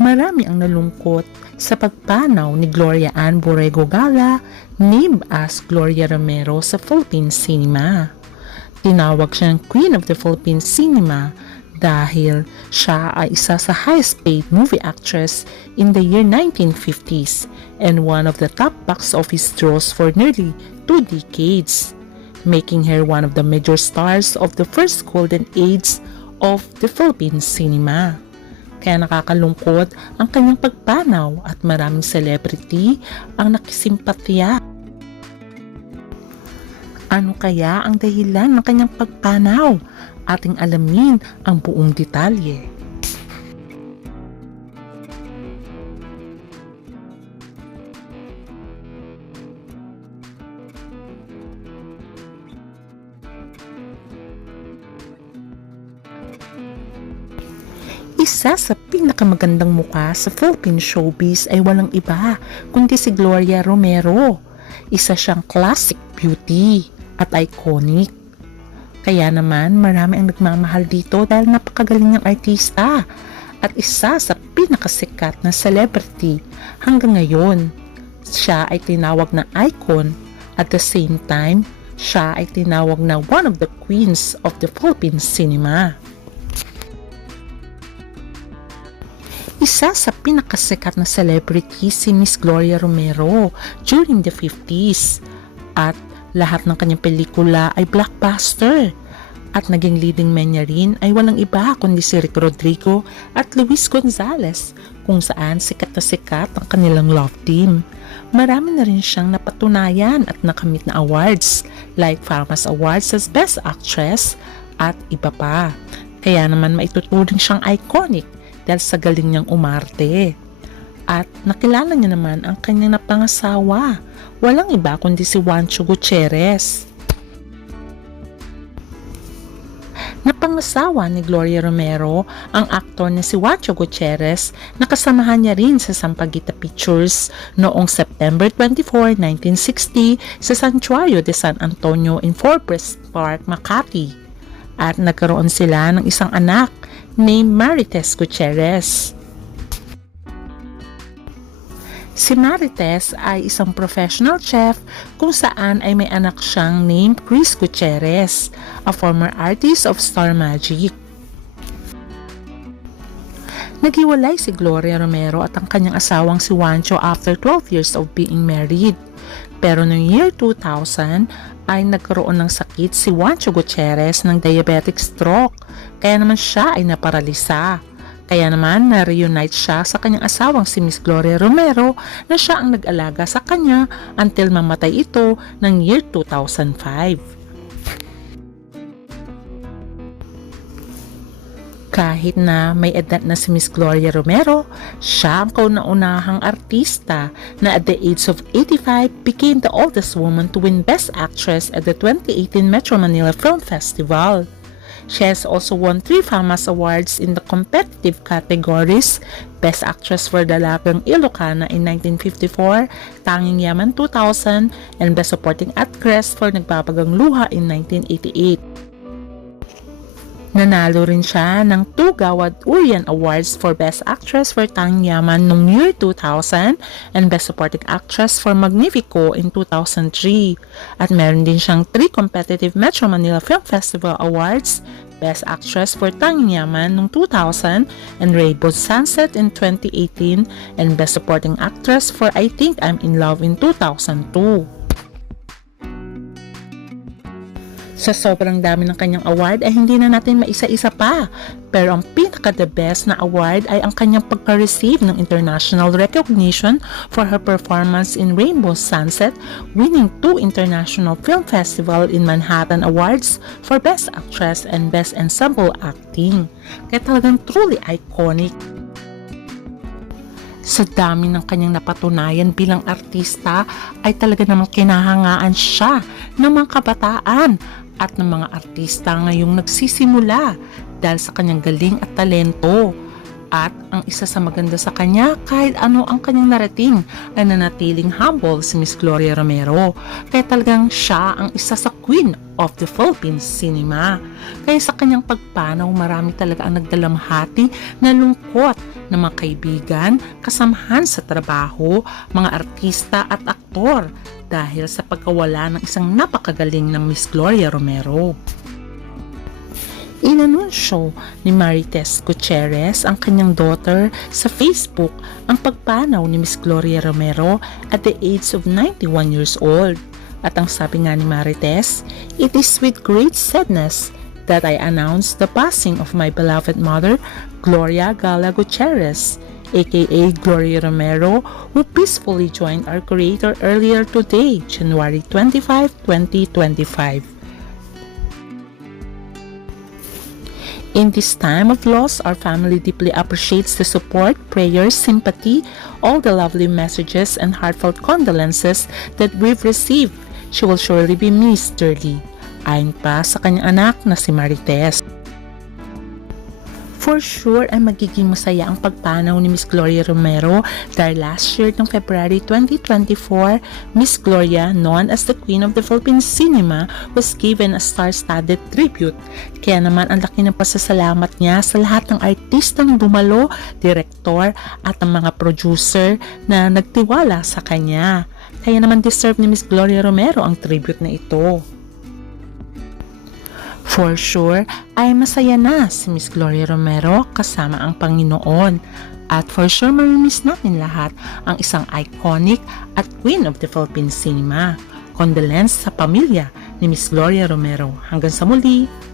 Marami ang nalungkot sa pagpanaw ni Gloria Ann Borrego Gala, named as Gloria Romero sa Philippine cinema. Tinawag siyang Queen of the Philippine Cinema dahil siya ay isa sa highest paid movie actress in the year 1950s and one of the top box office draws for nearly two decades, making her one of the major stars of the first golden age of the Philippine cinema. Kaya nakakalungkot ang kanyang pagpanaw at maraming celebrity ang nakisimpatya. Ano kaya ang dahilan ng kanyang pagpanaw? Ating alamin ang buong detalye. Isa sa pinakamagandang muka sa Philippine showbiz ay walang iba kundi si Gloria Romero. Isa siyang classic beauty at iconic. Kaya naman marami ang nagmamahal dito dahil napakagaling niyang artista at isa sa pinakasikat na celebrity hanggang ngayon. Siya ay tinawag na icon at the same time, siya ay tinawag na one of the queens of the Philippine cinema. Isa sa pinakasikat na celebrity si Miss Gloria Romero during the 50s at lahat ng kanyang pelikula ay blockbuster at naging leading man niya rin ay walang iba kundi si Rick Rodrigo at Luis Gonzalez kung saan sikat na sikat ang kanilang love team. Marami na rin siyang napatunayan at nakamit na awards like Farmers Awards as Best Actress at iba pa. Kaya naman maituturing siyang iconic dahil sa galing niyang umarte. At nakilala niya naman ang kanyang napangasawa. Walang iba kundi si Juancho Gutierrez. Napangasawa ni Gloria Romero ang aktor na si Juancho Gutierrez na kasamahan niya rin sa Sampaguita Pictures noong September 24, 1960 sa Santuario de San Antonio in Fortress Park, Makati. At nagkaroon sila ng isang anak named Marites Gutierrez. Si Marites ay isang professional chef kung saan ay may anak siyang named Chris Gutierrez, a former artist of Star Magic. Naghiwalay si Gloria Romero at ang kanyang asawang si Juancho after 12 years of being married. Pero noong year 2000 ay nagkaroon ng sakit si Juancho Gutierrez ng diabetic stroke kaya naman siya ay naparalisa. Kaya naman na-reunite siya sa kanyang asawang si Miss Gloria Romero na siya ang nag-alaga sa kanya until mamatay ito ng year 2005. Kahit na may edad na si Miss Gloria Romero, siya ang kauna-unahang artista na at the age of 85 became the oldest woman to win Best Actress at the 2018 Metro Manila Film Festival. She has also won three FAMAS Awards in the competitive categories Best Actress for Dalagang Ilocana in 1954, Tanging Yaman 2000, and Best Supporting Actress for Nagbabagang Luha in 1988. Nanalo rin siya ng two Gawad Urian Awards for Best Actress for Tang Yaman noong year 2000 and Best Supporting Actress for Magnifico in 2003. At meron din siyang three competitive Metro Manila Film Festival Awards, Best Actress for Tang Yaman noong 2000 and Rainbow Sunset in 2018 and Best Supporting Actress for I Think I'm in Love in 2002. Sa sobrang dami ng kanyang award ay hindi na natin maisa-isa pa. Pero ang pinaka the best na award ay ang kanyang pagka-receive ng international recognition for her performance in Rainbow Sunset, winning two International Film Festival in Manhattan Awards for Best Actress and Best Ensemble Acting. Kaya talagang truly iconic sa dami ng kanyang napatunayan bilang artista ay talaga namang kinahangaan siya ng mga kabataan at ng mga artista ngayong nagsisimula dahil sa kanyang galing at talento. At ang isa sa maganda sa kanya, kahit ano ang kanyang narating, ay nanatiling humble si Miss Gloria Romero. Kaya talagang siya ang isa sa queen of the Philippine cinema. Kaya sa kanyang pagpanaw, marami talaga ang nagdalamhati na lungkot ng mga kaibigan, kasamahan sa trabaho, mga artista at aktor dahil sa pagkawala ng isang napakagaling na Miss Gloria Romero. Inanunsyo ni Marites Gutierrez ang kanyang daughter sa Facebook ang pagpanaw ni Miss Gloria Romero at the age of 91 years old. At ang sabi nga ni Marites, It is with great sadness that I announce the passing of my beloved mother, Gloria Gala Gutierrez, aka Gloria Romero, who peacefully joined our Creator earlier today, January 25, 2025. In this time of loss, our family deeply appreciates the support, prayers, sympathy, all the lovely messages and heartfelt condolences that we've received. She will surely be missed dearly. Ayon pa sa kanyang anak na si Marites. For sure ay magiging masaya ang pagpanaw ni Miss Gloria Romero dahil last year ng February 2024, Miss Gloria, known as the Queen of the Philippine Cinema, was given a star-studded tribute. Kaya naman ang laki ng pasasalamat niya sa lahat ng artistang dumalo, direktor at ang mga producer na nagtiwala sa kanya. Kaya naman deserve ni Miss Gloria Romero ang tribute na ito. For sure, ay masaya na si Miss Gloria Romero kasama ang Panginoon. At for sure, mamimiss natin lahat ang isang iconic at queen of the Philippine cinema. Condolence sa pamilya ni Miss Gloria Romero. Hanggang sa muli!